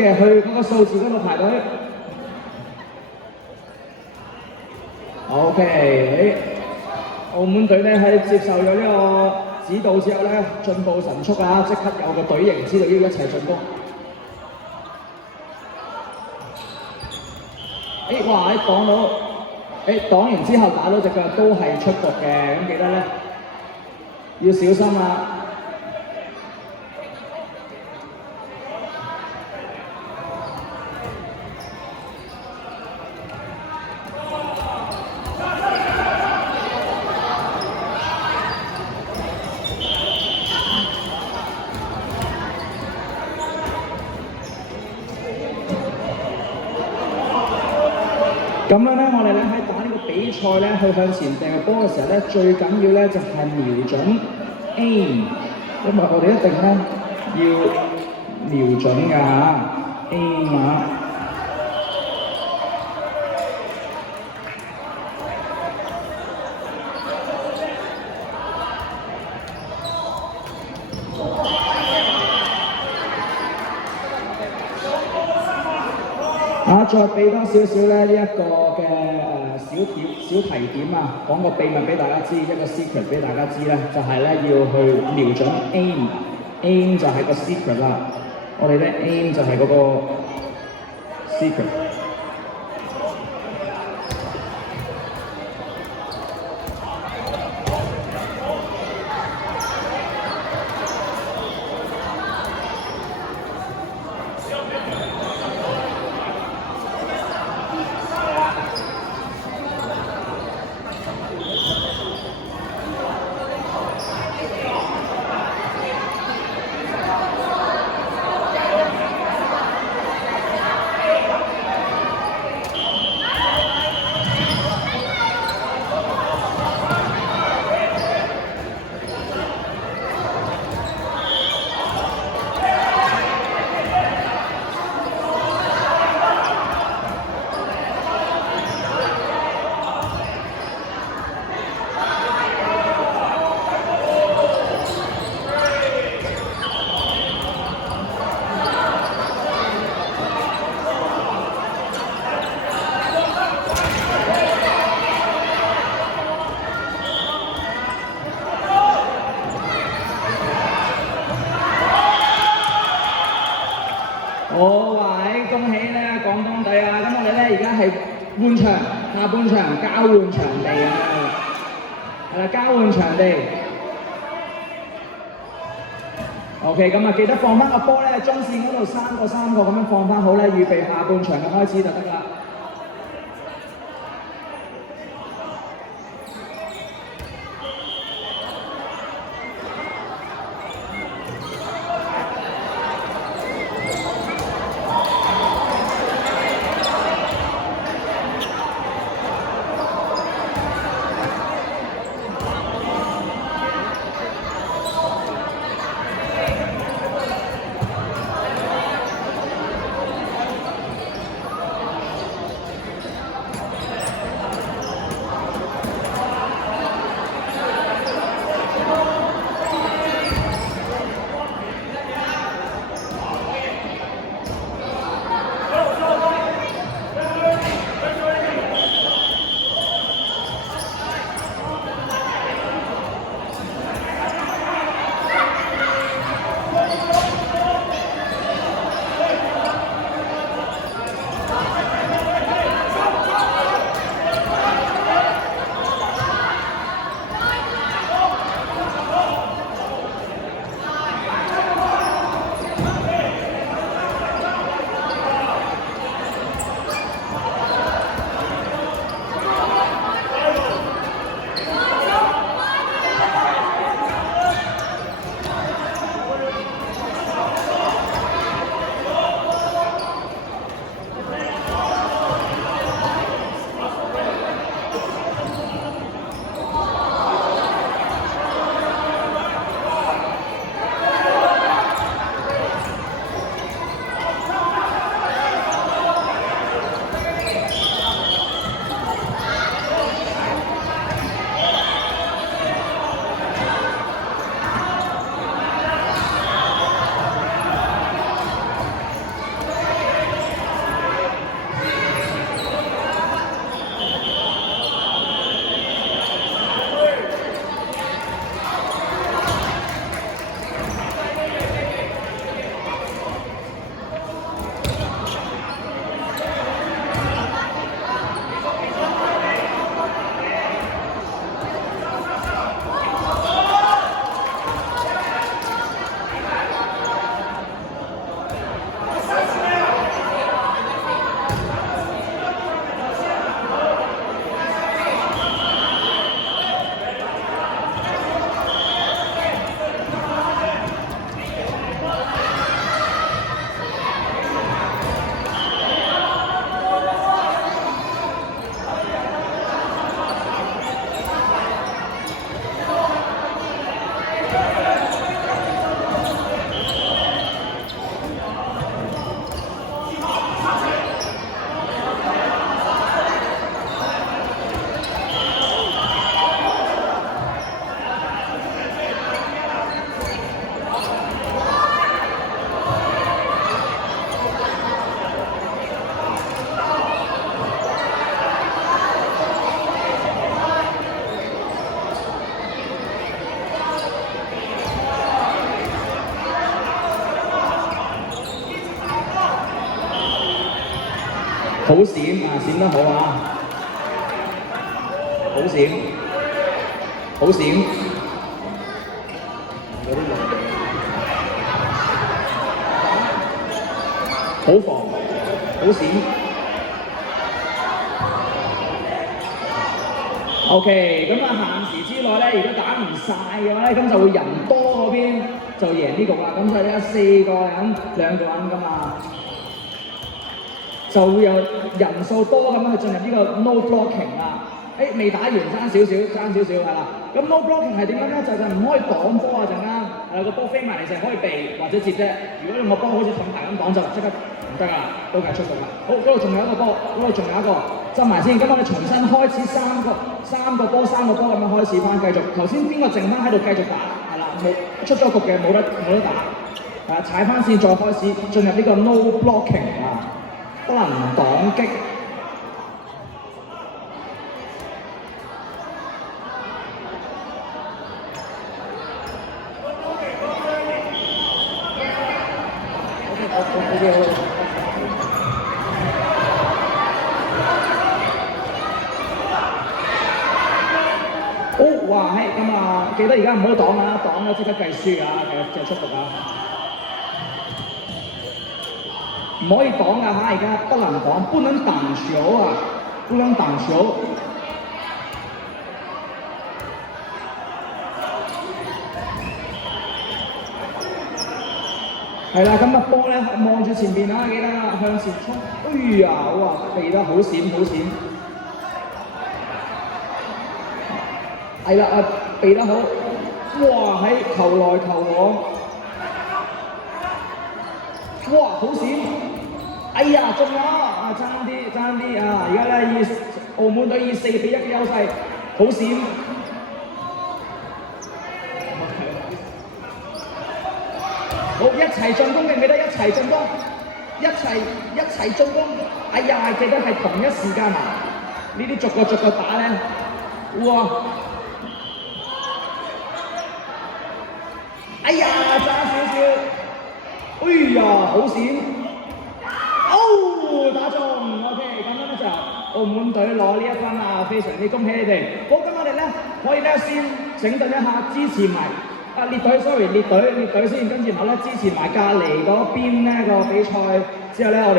嘅去嗰個數字嗰度排隊。OK，澳門隊咧喺接受咗呢個指導之後咧，進步神速啊！即刻有個隊形知道要一齊進攻。哇！擋到，擋完之後打到隻腳都係出局嘅，咁記得咧要小心啊！咁樣咧，我哋咧喺打呢個比賽咧，去向前掟個波嘅時候咧，最緊要咧就係瞄準 aim， 因為我哋一定咧要瞄準㗎 aim 啊！再俾多少少咧呢一個嘅小提點啊，講個秘密俾大家知，一個 secret 俾大家知咧，就係咧要去瞄準 aim 就係個 secret 啦。我哋咧 aim 就係嗰個 secret。好位，恭喜咧廣東隊啊！咁我哋咧而家係換場，下半場交換場地啊，係啦，交換場地。OK， 咁啊記得放翻個波咧，中線嗰度3個咁樣放翻好咧，預備下半場嘅開始就得啦。好閃啊，閃得好啊，好閃，好閃，好防，好閃。OK， 咁啊限時之內咧，如果打唔晒嘅話咧，咁就會人多嗰邊就贏呢局啦。咁就有4個人、2個人噶嘛，就會有人數多咁樣去進入呢個 no blocking 啦。未打完爭少少係啦。咁 no blocking 係點樣咧？就唔可以擋波啊！陣間個波飛埋嚟，就可以避或者接啫。如果用個波好似盾牌咁擋就即刻唔得啦，都計出局啦。好，嗰度仲有一個波，嗰度仲有一個。執埋先，咁我哋重新開始3個波咁樣開始翻，繼續。頭先邊個剩翻喺度繼續打，係啦，冇出咗局嘅冇得打，踩翻線再開始進入呢個 no blocking 啊，不能擋擊。好，哇，咁啊，記得而家唔好擋啊，擋咗即刻計輸啊，就出局啊，唔可以擋啊嚇，而家不能擋，不能擋球啊，不能擋球。係啦，咁波咧望住前邊啊，記得向前衝。哎呀，哇，避得好閃好閃。係啦，避得好，哇！球來球往，哇！好閃，哎呀，中咗啊！爭啲啊！而家咧澳門隊以4-1嘅優勢，好閃。好，一齊進攻，記唔記得一齊進攻？一齊進攻！哎呀，記得係同一時間啊！呢啲逐個打咧，哇！哎呀，爭少少，哎呀，好閃，哦，打中 ，OK， 咁樣咧就澳門隊攞呢一分啊，非常之恭喜你哋。好，咁我哋咧可以咧先整頓一下，支持埋列隊先，跟住然後咧支持埋隔離嗰邊咧個比賽之後咧，我哋。